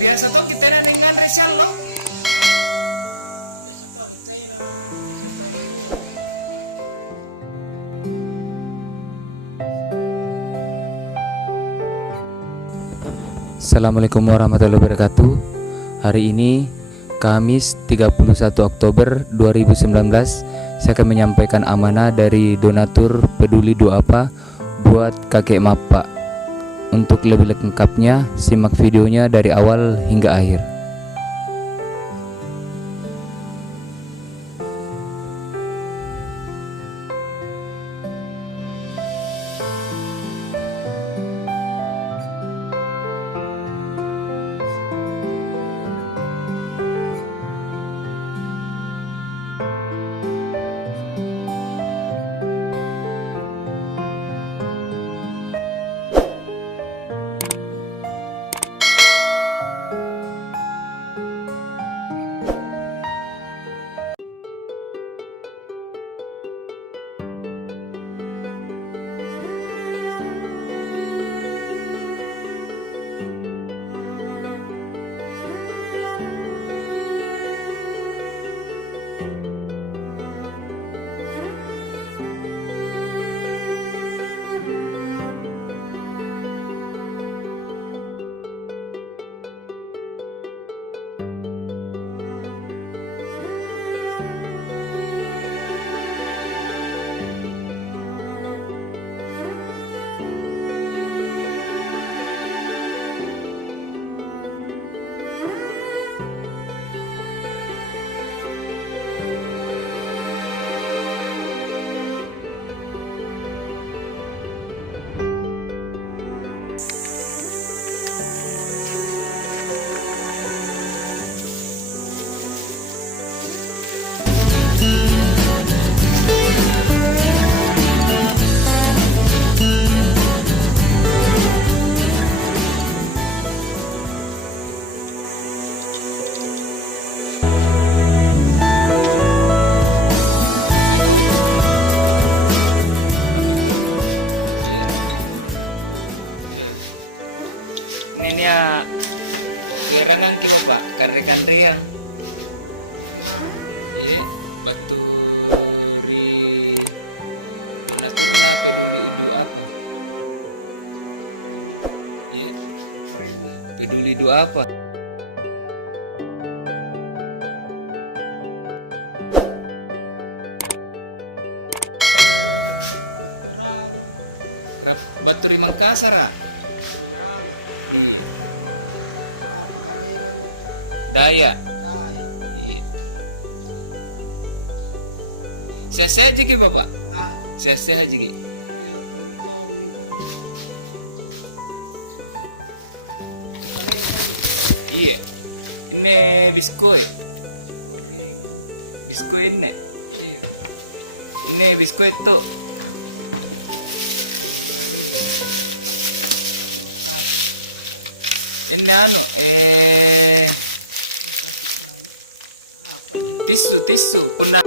biasa tuh kita dengan Rizal loh. Assalamualaikum warahmatullahi wabarakatuh. Hari ini Kamis 31 Oktober 2019, saya akan menyampaikan amanah dari donatur Peduli Du'apa buat kakek Mapa. Untuk lebih lengkapnya, simak videonya dari awal hingga akhir. Ini ya gerangan kita Pak, karya-karya ya. Jadi batu di Natuna Peduli Du'apa. Iya. Peduli Du'apa. Batu di Makassar. Daya. Saya aja Bapak. Saya aja Iya. Ini biskuit. Biskuit ini. Ini biskuit tuh. Ini tisu. Una